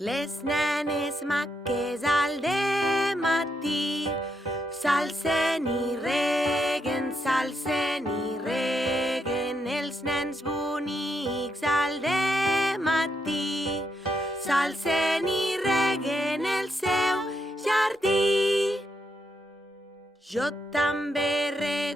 Les nenes maques al dematí s'alcen i reguen, s'alcen i reguen. Els nens bonics al dematí s'alcen i reguen el seu jardí. Jo també rego